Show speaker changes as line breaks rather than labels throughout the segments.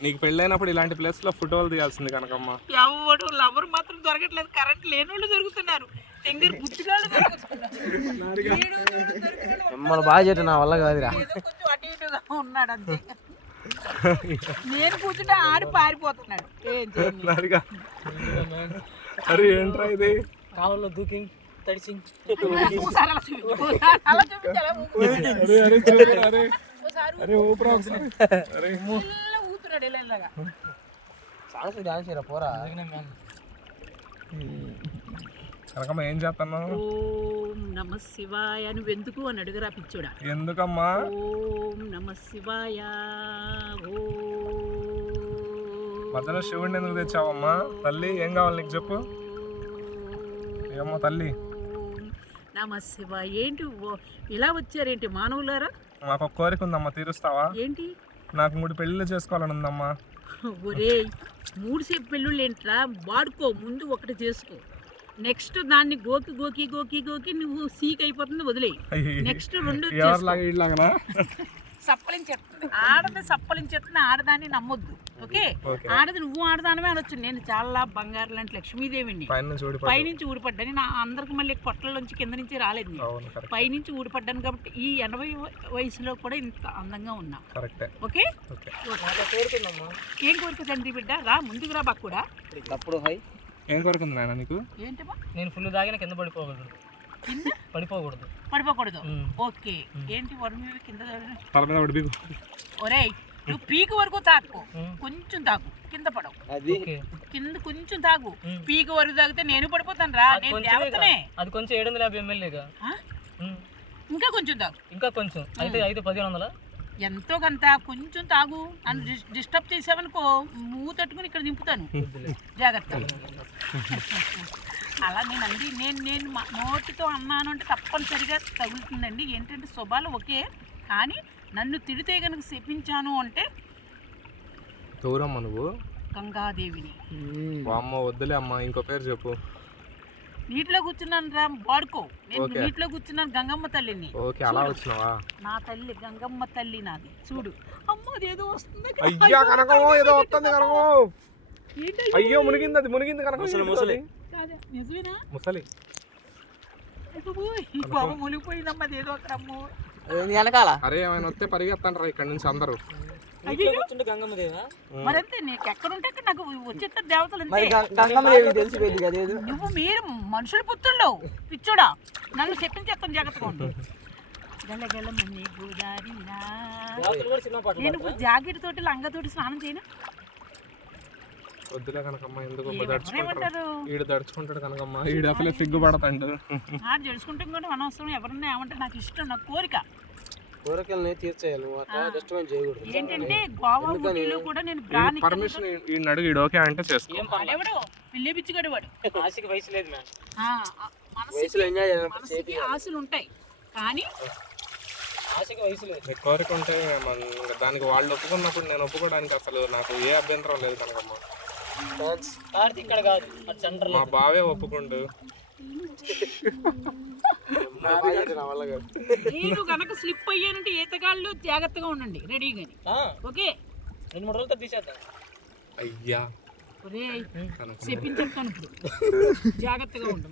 నీకు పెళ్ళైనప్పుడు ఇలాంటి ప్లేస్లో ఫోటోలు తీయాల్సింది కనకమ్మ.
ఎవడు లవర్ మాత్రం దొరకట్లేదు. కరెంట్ లేని వాళ్ళు దొరుకుతున్నారు. తెంగర్ బుద్ధిగాళ్ళు దొరుకుతున్నారు. వీడు దొరుకుతున్నాడు.
మిమ్మల్ని బాగా చేయటం నా వల్ల కాదురా.
ఏదో కొంచెం అటు ఇటుగా ఉన్నాడు అంతే. నేను కూర్చుంటే ఆడి పారిపోతున్నాడు. ఏం చేయను
నారిగా. అరే ఏంట్రా ఇది?
కాలంలో దూకింగ్ తడిసింగ్
అలా చూపించాలా?
అరే అరే అరే అరే. ఒకసారి. అరే
ఇలా ఊతున్నాడు ఇలా ఇలాగా
సాంగ్స్ డాన్స్ చేయరా పోరా
కనకమ్మ ఏం చేస్తున్నావు
ఓం నమ శివాయ. నువ్వు ఎందుకు అని అడుగురా పిచ్చోడా.
ఎందుకమ్మా?
ఓం నమ శివాయ. ఓం.
మధ్యలో శివుడిని ఎందుకు తెచ్చావమ్మా? తల్లి ఏం కావాలి నీకు చెప్పు. ఏమో తల్లి.
నమ శివాయ. ఏంటి ఓ- ఇలా వచ్చారేంటి మానవులారా?
మాకు ఒక కోరిక ఉందమ్మా తీరుస్తావా?
ఏంటి?
నాకు మూడు పెళ్ళిళ్ళు చేసుకోవాలని ఉందమ్మా.
ఒరేయ్ మూడు సేపు పెళ్ళిళ్ళు ఏంట్రా? వాడుకో ముందు ఒకటి చేసుకో. నెక్స్ట్ దాన్ని గోకి గోకి గోకి గోకి నువ్వు సీక్ అయిపోతుంది వదిలేయి. నెక్స్ట్ రెండు సప్పలించేస్తుంది. ఆడది సప్పలించేస్తుంది ఆడదాన్ని నమ్మొద్దు. ఓకే. ఆడది నువ్వు ఆడదానమే అనొచ్చు. నేను చాలా బంగారు లాంటి లక్ష్మీదేవిని. పైనుంచి ఊడిపడ్డాను. నా అందరికి మళ్ళీ పొట్టలోంచి కింద నుంచి రాలేదు నేను.
అవును కరెక్ట్.
పైనుంచి ఊడిపడ్డాను కాబట్టి ఈ ఎనభై వయసులో కూడా ఇంత అందంగా ఉన్నా.
కరెక్టే.
ఓకే? ఏం కోరిక తండ్రి బిడ్డ? రా ముందుకు రా
హై.
ఏం కోరిక ఉంది నాయన నీకు?
ఏంటమ్మా?
నేను ఫుల్ తాగిన కింద పడిపోకూడదు
కింద
పడిపోకూడదు.
పడిపోకూడదు. ఓకే. ఏంటి వరుణ కింద?
తల మీద పడిపీకు
ఒరేయ్ నువ్వు పీకు వరకు తాకు. కొంచెం తాకు. కింద పడవు కింద కొంచెం తాగు. పీకు వరకు తాగితే నేను పడిపోతాను రా.
అది
నేను దేవతనే.
అది కొంచెం ఏడు వందల యాభై ఎమ్మెల్యేగా.
ఆ? ఇంకా కొంచెం తాగు.
ఇంకా కొంచెం. అయితే అయితే పదిహేను వందల?
ఎంతో కొంత. కొంచెం తాగు. అని డిస్- డిస్టర్బ్ చేసావనుకో మూవు తట్టుకుని ఇక్కడ దింపుతాను. జాగ్రత్త. అలా నేను అంది నేను నేను మా- నోటితో అన్నాను అంటే తప్పనిసరిగా తగులుతుందండి. ఏంటంటే శుభాలు ఒకే. కానీ నన్ను తిడితే కనుక శపించాను అంటే
దూరమ్మ నువ్వు?
గంగాదేవిని.
అమ్మ వద్దులే అమ్మ ఇంకో పేరు చెప్పు.
నీటిలో కూర్చున్నాను రా వాడుకో. నేను. నీటిలో కూర్చున్నాను గంగమ్మ తల్లిని.
ఓకే అలా వచ్చినావా?
నా తల్లి గంగమ్మ తల్లి నాది. చూడు. అమ్మ అదేదో వస్తుంది
అయ్యా కనకమో ఏదో వస్తుంది కనకమో. అయ్యో మునిగింది అది మునిగింది కనకం ముసలి?
నిజమేనా?
ముసలి.
మునిగిపోయిందమ్మ అక్కడ అమ్మో
వెనకాల?
అరే ఏమైనా వస్తే పరిగెత్తంటారా ఇక్కడ నుంచి అందరూ.
మరంతే నీకు ఎక్కడుంటే అక్కడ నాకు వచ్చేస్తారు దేవతలు నువ్వు మీరు మనుషుల పుత్రులు పిచ్చోడా? నన్ను చెప్పించేస్తాను జాగ్రత్తగా నేను ఇప్పుడు జాకెట్ తోటి లంగా తోటి స్నానం చేయను?
వద్దులే కనకమ్మ ఎందుకు దడుచుకుంటారు
ఏమంటారు
ఈడు దడుచుకుంటాడు కనకమ్మ. ఈడు అసలే సిగ్గుపడతాడు.
ఆడు జడుచుకుంటే కూడా అనవసరం ఎవరన్నా ఏమంటే నాకు ఇష్టం నాకు కోరిక.
కోరికల్ని తీర్చేయాలి నువ్వు అట్లా డిస్టర్బెన్స్ చేయకూడదు.
ఏంటంటే గోవా ఊటీలో కూడా నేను బ్రాని
పర్మిషన్ ఈ అడుగు ఈడు ఓకే అంటే చేసుకో.
వాడెవడు పిల్లి పిచ్చిగడు వాడు.
ఆశకి వయసు లేదు మ్యామ్.
ఆ, ఆ, మనసుకి
వయసులో ఎంజాయ్
మనసుకి ఆశలు ఉంటాయి. కానీ
ఆశకి వయసు లేదు.
కోరిక ఉంటే దానికి వాళ్ళు ఒప్పుకున్నప్పుడు నేను ఒప్పుకోవడానికి అసలు నాకు ఏ అభ్యంతరం లేదు కనకమ్మ.
కార్తీక్ ఇక్కడ కాదు అది సెంటర్
మా బావే ఒప్పుకుండు.
నా వల్ల కాదు.
నేను కనుక స్లిప్ అయ్యానంటే ఈతగాళ్ళు జాగ్రత్తగా ఉండండి రెడీగాని ఓకే?
రెండు మూడు రోజులతో తీసేద్దాం.
అయ్యా.
ఒరే ఇప్పుడు. జాగ్రత్తగా ఉండు.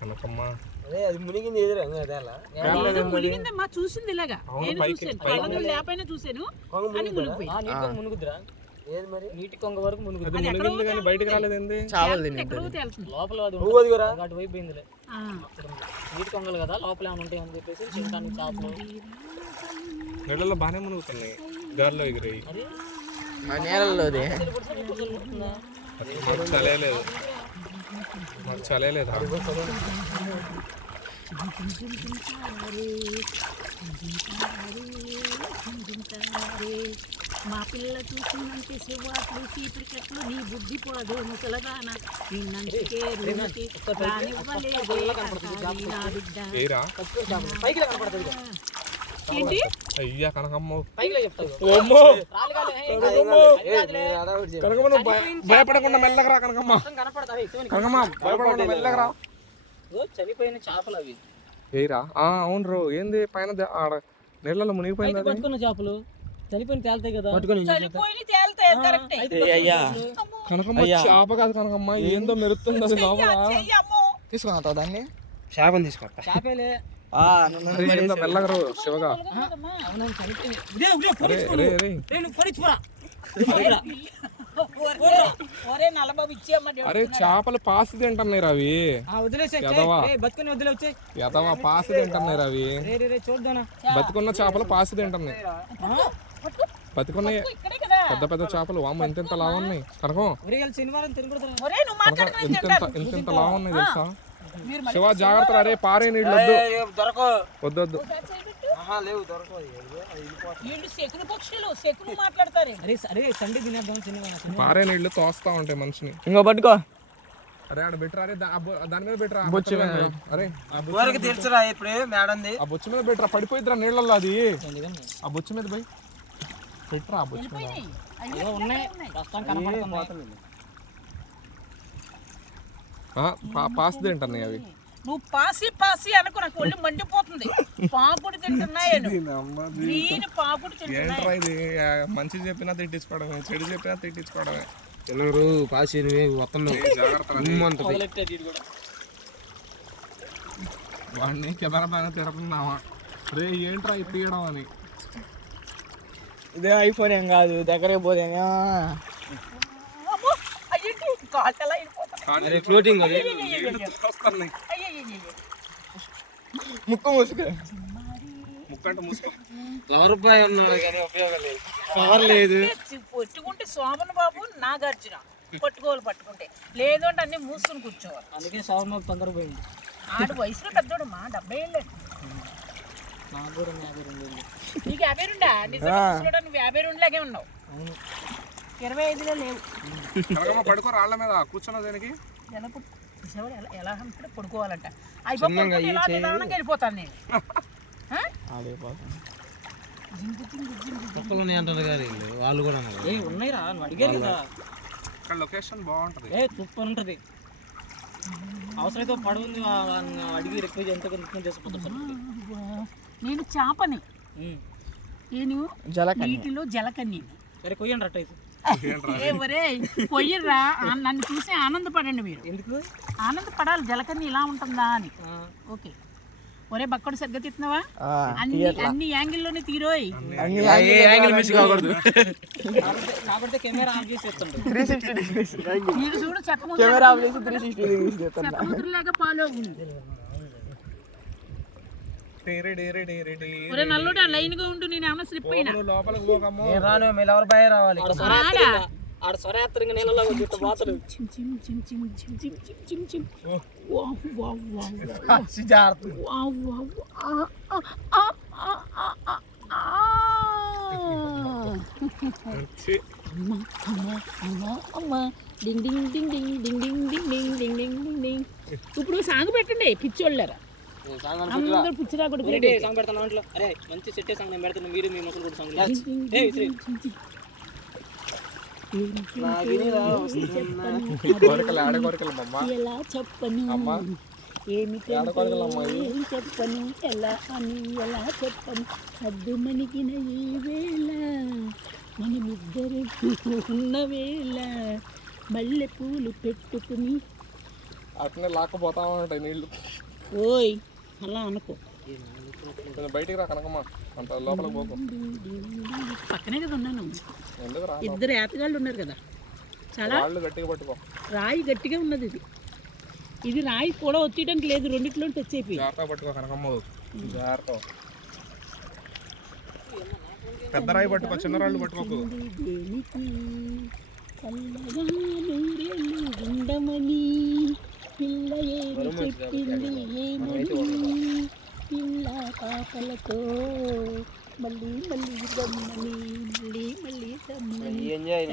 కనకమ్మ.
అదే అది మునిగింది ఎదురు
అదేదో మునిగిందమ్మా చూసింది ఇలాగా. నేను చూసాను లేపైనా చూసాను అని మునిగిపోయి
నీటి ఏది నీటి కొంగ వరకు
మునిగింది కానీ బయటకు రాలేదేంది
ఎక్కడో తేలుతుంది
లోపల అది అటు వైపు పోయిందిలే.
ఆ.
నీటి కొంగలు కదా లోపల ఏమైనా ఉంటాయని చెప్పేసి చిన్నటానికి చేపలు.
నీళ్ళలో బాగానే మునుగుతున్నాయి. గాల్లో ఎగిరాయి.
మరి?
నేలలోది
అది మాకు చలేదు మాకు చలేదు
మా పిల్ల చూసిందంటే శివాట్లు చీపిరికెట్లు నీ బుద్ధి పోదు ముసలదాన. నిన్నందుకే రానివ్వలేదే నా బిడ్డ. ఏంటి?
అయ్యా కనకమ్మ. కనకమ్మో. నువ్వు భయపడకుండా మెల్లగరా కనకమ్మ. కనకమ్మ భయపడకుండా మెల్లగరా
చనిపోయిన చేపలు అవి.
ఏరా? ఆ అవును రో. ఏంది? పైన ఆడ నీళ్ళలో మునిగిపోయింది
చేపలు. కదా.
చనిపోయిన
కనకమ్మ చేప కాదు కనకమ్మ ఏందో మెరుతుంది లోపల.
దాన్ని?
చేపని
చేపలే.
అరే చేపలు పాసి తింటున్నాయి అవి ఎదవా పాసి తింటున్నాయి
రవి.
బతుకున్న చేపలు పాసి తింటున్నాయి. బతికున్నాయి. పెద్ద పెద్ద చేపలు. వామ్మ ఇంత లావు ఉన్నాయి. కనకం ఇంత ఇంత లావు ఉన్నాయి తెలుసా? శివ జాగ్రత్త అరే పారే నీళ్ళు వద్దు. పారే నీళ్ళు తోస్తా ఉంటాయి మనిషిని.
ఇంకో పట్టుకో.
అరే ఆడ బెటర్ అరే దాని మీద బెటర్ బొచ్చు అరే
ఊరికి తీర్చరా ఇప్పుడు
ఆ బొచ్చు మీద బెటర్ పడిపోయిద్దిరా నీళ్ళల్లో అది. ఆ బొచ్చు మీద పోయి పెట్టి రాబోచ్చు పాస్ తింటున్నాయి అవి.
నువ్వు పాసి పాసి అనుకో నాకు ఒళ్ళు మండిపోతుంది. పాపుడు తింటున్నాయి
మంచి చెప్పినా తిట్టించుకోవడమే చెడు చెప్పినా తిట్టించుకోవడమే.
తినరు పాసి వస్తున్నావు
వాడిని కెమెరా బాగా తిడుతున్నావా రే. ఏంట్రా ఇప్పియడం అని?
ఇదే ఐఫోన్ ఏం కాదు దగ్గరే
వెళ్ళిపోతున్నాయి
ఫ్లోటింగ్.
ముక్కు మూసుకు
ముక్కంటే మూసుకో
ఫ్లవర్ బాయ్ ఉన్నాడు కానీ ఉపయోగం లేదు ఫ్లవర్ లేదు
పట్టుకుంటే శోభన్ బాబు నాగార్జున పట్టుకోవాలి పట్టుకుంటే లేదు అంటే అన్ని మూసుకుని కూర్చోవాలి
అందుకే సౌండ్ మాకు తొందర పోయింది
ఆడు వయసులో పెద్దోడు మా డెబ్బై
ఏళ్ళు.
నీకు యాభై రెండా? నిజంగా ముసలోడా నువ్వు యాభై రెండులాగే ఉన్నావు.
అవును.
ఇరవై ఐదులో లేవు.
పడుకో రాళ్ళ మీద కూర్చున్న దేనికి?
ఎలా ఎలా అంటే పడుకోవాలంట. అయిపోయి వెళ్ళిపోతాను నేను.
ఉన్నాయి అంటారు కానీ వీళ్ళు. కూడా
ఏ ఉన్నాయిరా నువ్వు అడిగారు కదా.
ఇక్కడ లొకేషన్ బాగుంటది.
ఏ సూపర్ ఉంటుంది. అవసరమైతే పడవని అడిగి రిక్వెస్ట్ ఎంత
కొంత నేను చేపని. నేను నీటిలో జలకన్య
సరే కొయ్యండి
అట్ట కొయ్యర్రా. నన్ను చూసి ఆనందపడండి మీరు.
ఎందుకు?
ఆనందపడాలి జలకన్య ఇలా ఉంటుందా అని. ఓకే. ఒరే బక్కడు సరిగ్గా
తిట్టినావా?
అన్ని అన్ని యాంగిల్లోనే తీరోయ్
యాంగిల్ మిస్ కాకూడదు.
కాబట్టి కెమెరా ఆఫ్ చేసి
చూడు చెప్ప
కెమెరా ఆఫ్ చేసి 360 డిగ్రీస్
లేక పాలో ఒరే లైన్గా ఉండు నేను ఏమైనా స్లిప్ అయినా.
లోపలికి పోకమ్మో.
రాను ఎవరు రావాలి.
ఆడ స్వరాత్రంగా నీళ్ళలో జుట్టు బాతులు
ఇప్పుడు సాంగ్ పెట్టండి పిచ్చోళ్ళారా? అందరూ పిచ్చిరా కొడుకు
సాంగ్ పెడతాను అరే మంచి సెట్టే సాంగ్ నేను పెడతాను మీరు మీ మొక్కలు కూడా సాంగ్
ఎలా చెప్పను?
అమ్మా.
ఏమిటి
ఏడకొరకలమ్మా ఇవి?
ఏం చెప్పను? ఎలా అని ఎలా చెప్పను? హద్దు మణిగిన ఈ వేళ మనమిద్దరు ఉన్న వేళ మల్లె పూలు పెట్టుకుని.
అట్నే లాక్కపోతా ఉంటాయి నీళ్ళు
ఓయ్ అలా అనుకో.
కొంచెం బయటికి రా కనకమ్మ. అంత లోపలికి పోకు.
పక్కనే కదా ఉన్నాను. ఇద్దరు ఏతగాళ్ళు ఉన్నారు కదా. చాలా
వాళ్ళు గట్టిగా పట్టుకో.
రాయి గట్టిగా ఉన్నది ఇది. ఇది రాయి కూడా వచ్చేయడానికి లేదు రెండిట్లో టచ్ అయిపోయి
జాగ్రత్త పట్టుకో కనకమ్మ. జాగ్రత్త. పెద్ద రాయి పట్టుకో చిన్న రాళ్ళు పట్టుకోకు.
ఉండమని పిల్ల ఏది చెప్పింది ఏమని? పిల్ల పాపలతో మళ్ళీ మళ్ళీ రమ్మని మళ్ళీ మళ్ళీ రమ్మని.
ఎంజాయ్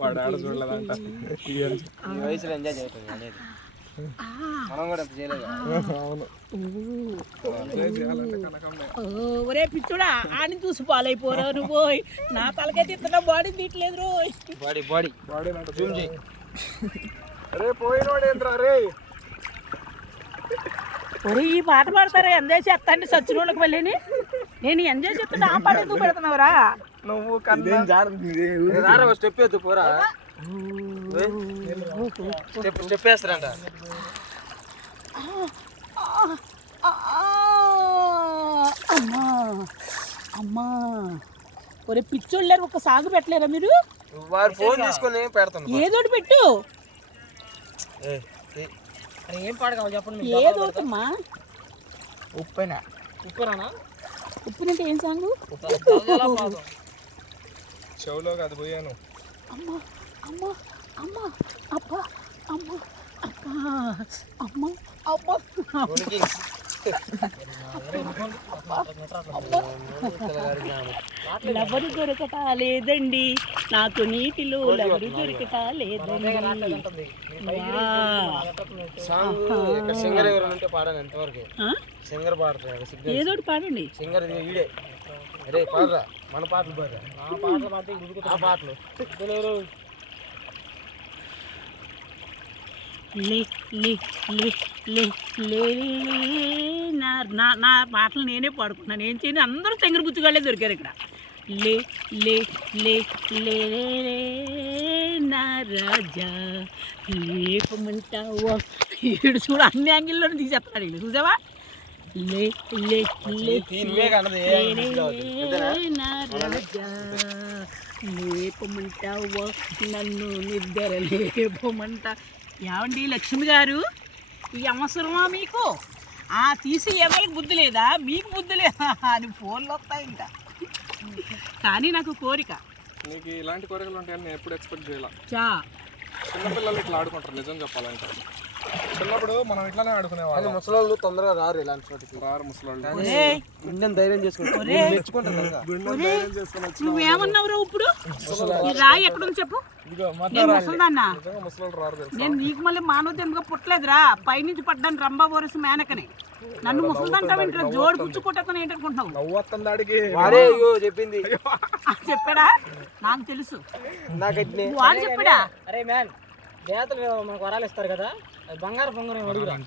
వాడు చూడలేదంట.
ఈ వయసులో ఎంజాయ్ చేస్తాం అనేది మనం కూడా చేయలేదు
ఒరే పిచ్చుడా ఆని చూసి పాలైపోరా నువ్వు పోయ్ నా తలకై తిస్తున్నా బాడీ తీయట్లేదు రోయ్.
Body body.
బాడీ నాట
జూమ్ చేయి.
అరే పోయినోడు ఏంట్రా రే
ఒరే ఈ పాట పాడతారా? ఎంజాయ్ చేస్తాండి సచ్చిన వాళ్ళకి వెళ్ళి నేను ఎంజాయ్ చేస్తుంటే ఆ పాట ఎందుకు పెడుతున్నావురా?
నువ్వు కన్నా
స్టెప్ పోరా. స్టెప్ స్టెప్ వేస్తారంట.
అమ్మా అమ్మా. ఒరే పిచ్చోళ్ళారు ఒక సాగు పెట్టలేరా మీరు?
వారు ఫోన్ తీసుకొని పెడతాను.
ఏదోటి పెట్టు.
ఏ, ఏ,
అరే ఏం పాడు కావాలి చెప్పండి మీకు
ఏదోటమ్మా
ఉప్పైనా?
ఉప్పురానా
ఉప్పునంటే ఏం సాంగు.
చెవులో కాదు పోయాను.
అమ్మా అమ్మా అమ్మా అబ్బా అమ్మా అబ్బా అమ్మా
ఉనికి.
లవరు దొరకట లేదండి. నాకు నీటిలో లవరు దొరకట లేదండి. ఏదోటి పాడండి.
సింగర్ ఈడే. అరే పాడరా. మన పాటలు పాడరా
ఆ పాటలు పాడితే
పాటలు
ఎవరు?
లే లే లే లే లే నా నా నా పాటలు నేనే పాడుకుంటున్నాను ఏం చేయను అందరూ తెంగర బుచ్చుగాళ్ళే దొరికారు ఇక్కడ లే లే లే లే నా రాజా లేపమంటావా ఈడు చూడు అన్ని యాంగిల్లోనే తీసేస్తాడు వీళ్ళు చూసావా లే లే లే? నా రాజా లేపమంటావా నన్ను నిద్ర లేపమంటా ఏమండి లక్ష్మి గారు? ఈ అవసరమా మీకు? ఆ తీసి ఎవరికి బుద్ధి లేదా? మీకు బుద్ధి లేదా? అని ఫోన్లు వస్తాయి ఇంకా. కానీ నాకు కోరిక.
నీకు ఇలాంటి కోరికలు ఉంటాయని నేను ఎప్పుడు ఎక్స్పెక్ట్ చేయాల.
చా.
చిన్నపిల్లలు ఇట్లా ఆడుకుంటారు నిజం చెప్పాలంటే. చిన్నప్పుడు మనం ఇట్లానే ఆడుకునేవాళ్ళం.
కానీ ముసలోళ్ళు తొందరగా రారు ఇలాంటి చోటికి.
రారు ముసలోళ్ళు.
గుండెని ధైర్యం చేసుకుంటారు.
నువ్వేమన్నావురా ఇప్పుడు? ఈ రాయి ఎక్కడుంది చెప్పు.
ఇదిగో మా
నేను ముసలిదాన్నా.
నిజంగా ముసలోళ్ళు రారు తెలుసు?
నేను నీకు మళ్ళీ మానవ జన్మగా పుట్టలేదురా. పైనుంచి పడ్డాను రంభా బోరసి మేనకని. నన్ను ముసలిదంటావు ఏంట్రా? జోడు గుచ్చుకుంటాను ఏంటనుకుంటున్నావు?
నవ్వు వస్తుంది దాడికి
వాడే అయ్యో చెప్పింది.
చెప్పాడా? నాకు తెలుసు.
నాకైతే
వాడు చెప్పాడా?
అరే మ్యాన్ దేవతలు మనకు వరాలు ఇస్తారు కదా అది బంగారు పొంగరం అడుగురా.